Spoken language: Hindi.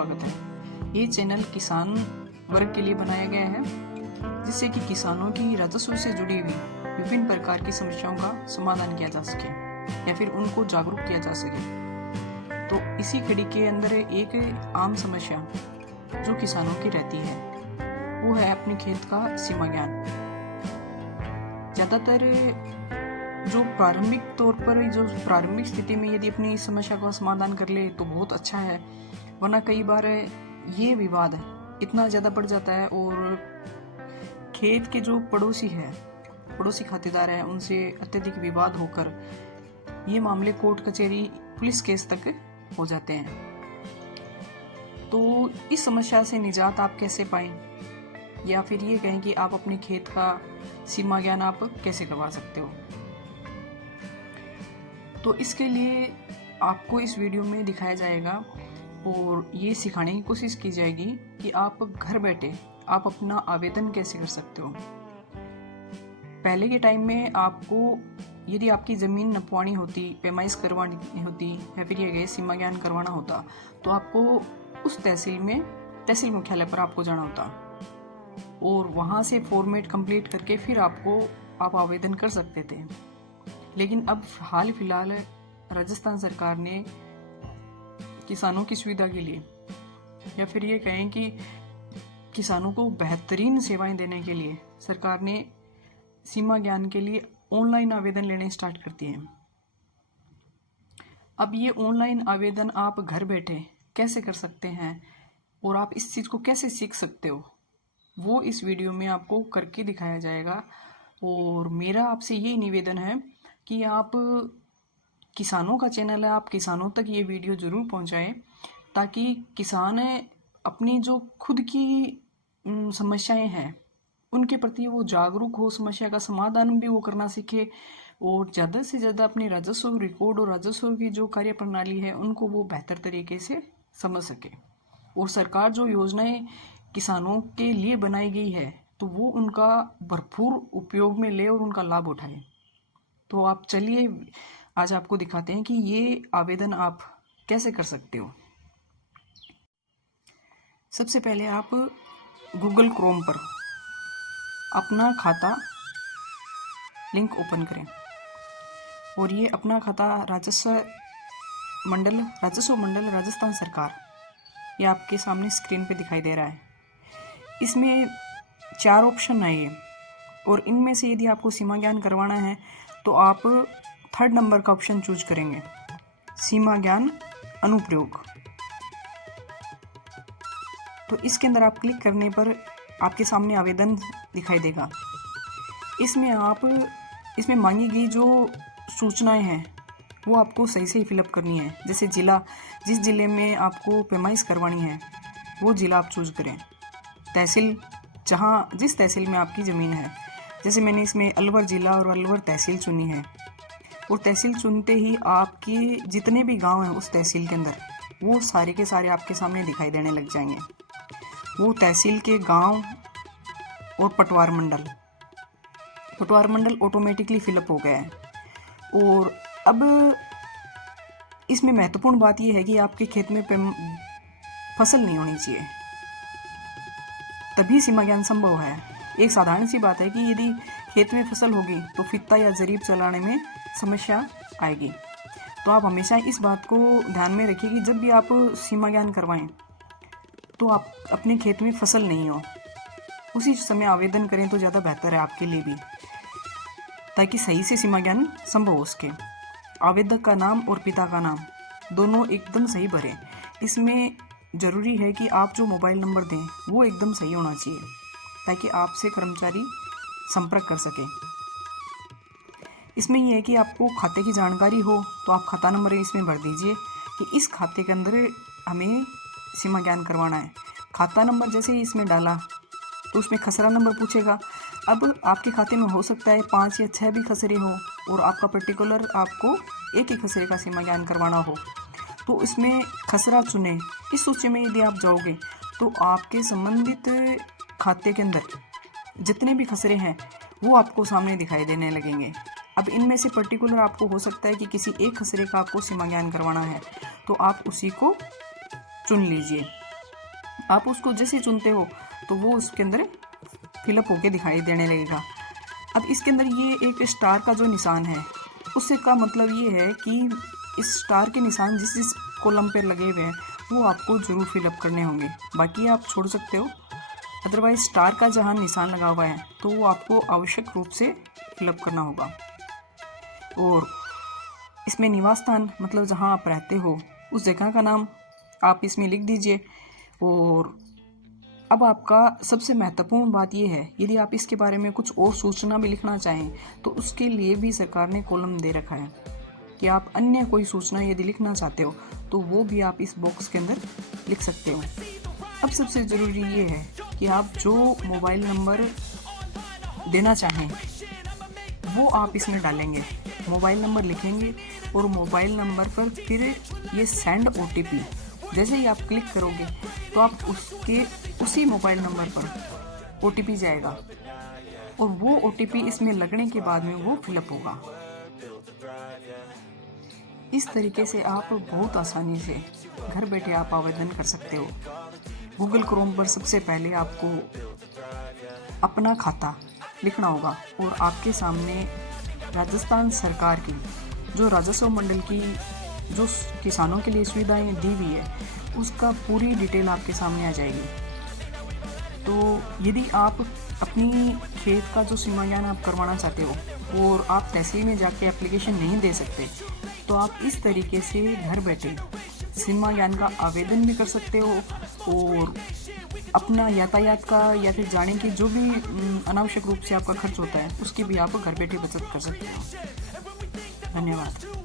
स्वागत है। ये चैनल किसान वर्ग के लिए बनाया गया है, जिससे कि किसानों की राजस्व से जुड़ी हुई विभिन्न प्रकार की समस्याओं का समाधान किया जा सके या फिर उनको जागरूक किया जा सके। तो इसी कड़ी के अंदर एक आम समस्या जो किसानों की रहती है वो है अपने खेत का सीमा ज्ञान। ज़्यादातर जो प्रारंभिक तौर पर जो प्रारंभिक स्थिति में यदि अपनी समस्या का समाधान कर ले तो बहुत अच्छा है, वरना कई बार ये विवाद इतना ज़्यादा बढ़ जाता है और खेत के जो पड़ोसी खातेदार हैं उनसे अत्यधिक विवाद होकर ये मामले कोर्ट कचहरी पुलिस केस तक हो जाते हैं। तो इस समस्या से निजात आप कैसे पाएं, या फिर ये कहें कि आप अपने खेत का सीमा ज्ञान आप कैसे करवा सकते हो। तो इसके लिए आपको इस वीडियो में दिखाया जाएगा और ये सिखाने की कोशिश की जाएगी कि आप घर बैठे आप अपना आवेदन कैसे कर सकते हो। पहले के टाइम में आपको यदि आपकी ज़मीन नपवानी होती, पैमाइश करवानी होती या फिर ये सीमा ज्ञान करवाना होता तो आपको उस तहसील मुख्यालय पर आपको जाना होता और वहाँ से फॉर्मेट कंप्लीट करके फिर आप आवेदन कर सकते थे। लेकिन अब हाल फिलहाल राजस्थान सरकार ने किसानों की सुविधा के लिए या फिर ये कहें कि किसानों को बेहतरीन सेवाएं देने के लिए सरकार ने सीमा ज्ञान के लिए ऑनलाइन आवेदन लेने स्टार्ट कर दिए हैं। अब ये ऑनलाइन आवेदन आप घर बैठे कैसे कर सकते हैं और आप इस चीज़ को कैसे सीख सकते हो, वो इस वीडियो में आपको करके दिखाया जाएगा। और मेरा आपसे यही निवेदन है कि आप किसानों का चैनल है, आप किसानों तक ये वीडियो ज़रूर पहुंचाएं ताकि किसान अपनी जो खुद की समस्याएं हैं उनके प्रति वो जागरूक हो, समस्या का समाधान भी वो करना सीखे और ज़्यादा से ज़्यादा अपनी राजस्व रिकॉर्ड और राजस्व की जो कार्य प्रणाली है उनको वो बेहतर तरीके से समझ सके। और सरकार जो योजनाएं किसानों के लिए बनाई गई है तो वो उनका भरपूर उपयोग में ले और उनका लाभ उठाए। तो आप चलिए आज आपको दिखाते हैं कि ये आवेदन आप कैसे कर सकते हो। सबसे पहले आप गूगल क्रोम पर अपना खाता लिंक ओपन करें और ये अपना खाता राजस्व मंडल राजस्थान सरकार ये आपके सामने स्क्रीन पे दिखाई दे रहा है। इसमें 4 ऑप्शन है ये, और इनमें से यदि आपको सीमा ज्ञान करवाना है तो आप 3rd नंबर का ऑप्शन चूज करेंगे, सीमा ज्ञान अनुप्रयोग। तो इसके अंदर आप क्लिक करने पर आपके सामने आवेदन दिखाई देगा। इसमें मांगी गई जो सूचनाएं हैं वो आपको सही से फिलअप करनी है। जैसे जिस जिले में आपको पैमाइश करवानी है वो जिला आप चूज करें, तहसील जिस तहसील में आपकी ज़मीन है। जैसे मैंने इसमें अलवर जिला और अलवर तहसील चुनी है और तहसील चुनते ही आपके जितने भी गांव हैं उस तहसील के अंदर वो सारे के सारे आपके सामने दिखाई देने लग जाएंगे। वो तहसील के गांव और पटवार मंडल ऑटोमेटिकली फिलअप हो गया है। और अब इसमें महत्वपूर्ण बात यह है कि आपके खेत में फसल नहीं होनी चाहिए, तभी सीमा ज्ञान संभव है। एक साधारण सी बात है कि यदि खेत में फसल होगी तो फित्ता या जरीब चलाने में समस्या आएगी। तो आप हमेशा इस बात को ध्यान में रखिए कि जब भी आप सीमा ज्ञान करवाएं तो आप अपने खेत में फसल नहीं हो उसी समय आवेदन करें तो ज़्यादा बेहतर है आपके लिए भी, ताकि सही से सीमा ज्ञान संभव हो सके। आवेदक का नाम और पिता का नाम दोनों एकदम सही भरें। इसमें ज़रूरी है कि आप जो मोबाइल नंबर दें वो एकदम सही होना चाहिए ताकि आपसे कर्मचारी संपर्क कर सके। इसमें यह है कि आपको खाते की जानकारी हो तो आप खाता नंबर इसमें भर दीजिए कि इस खाते के अंदर हमें सीमा ज्ञान करवाना है। खाता नंबर जैसे ही इसमें डाला तो उसमें खसरा नंबर पूछेगा। अब आपके खाते में हो सकता है 5 या 6 भी खसरे हो और आपका पर्टिकुलर आपको एक ही खसरे का सीमा ज्ञान करवाना हो तो इसमें खसरा चुने। इस सूची में यदि आप जाओगे तो आपके संबंधित खाते के अंदर जितने भी खसरे हैं वो आपको सामने दिखाई देने लगेंगे। अब इनमें से पर्टिकुलर आपको हो सकता है कि किसी एक खसरे का आपको सीमा ज्ञान करवाना है तो आप उसी को चुन लीजिए। आप उसको जैसे ही चुनते हो तो वो उसके अंदर फिलअप होके दिखाई देने लगेगा। अब इसके अंदर ये एक स्टार का जो निशान है, उससे का मतलब ये है कि इस स्टार के निशान जिस जिस कॉलम पर लगे हुए हैं वो आपको ज़रूर फिलअप करने होंगे, बाकी आप छोड़ सकते हो। अदरवाइज स्टार का जहाँ निशान लगा हुआ है तो वो आपको आवश्यक रूप से फिलअप करना होगा। और इसमें निवास स्थान मतलब जहाँ आप रहते हो उस जगह का नाम आप इसमें लिख दीजिए। और अब आपका सबसे महत्वपूर्ण बात यह है, यदि आप इसके बारे में कुछ और सूचना भी लिखना चाहें तो उसके लिए भी सरकार ने कॉलम दे रखा है कि आप अन्य कोई सूचना यदि लिखना चाहते हो तो वो भी आप इस बॉक्स के अंदर लिख सकते हो। अब सबसे ज़रूरी ये है कि आप जो मोबाइल नंबर देना चाहें वो आप इसमें डालेंगे, मोबाइल नंबर लिखेंगे और मोबाइल नंबर पर फिर ये सेंड OTP जैसे ही आप क्लिक करोगे तो आप उसी मोबाइल नंबर पर OTP जाएगा और वो OTP इसमें लगने के बाद में वो फिलअप होगा। इस तरीके से आप बहुत आसानी से घर बैठे आप आवेदन कर सकते हो। गूगल क्रोम पर सबसे पहले आपको अपना खाता लिखना होगा और आपके सामने राजस्थान सरकार की जो राजस्व मंडल की जो किसानों के लिए सुविधाएं दी हुई है उसका पूरी डिटेल आपके सामने आ जाएगी। तो यदि आप अपनी खेत का जो सीमांकन आप करवाना चाहते हो और आप तहसील में जाके एप्लीकेशन नहीं दे सकते तो आप इस तरीके से घर बैठे सीमांकन का आवेदन भी कर सकते हो और अपना यातायात का या फिर जाने की जो भी अनावश्यक रूप से आपका खर्च होता है उसकी भी आप घर बैठे बचत कर सकते हो। धन्यवाद।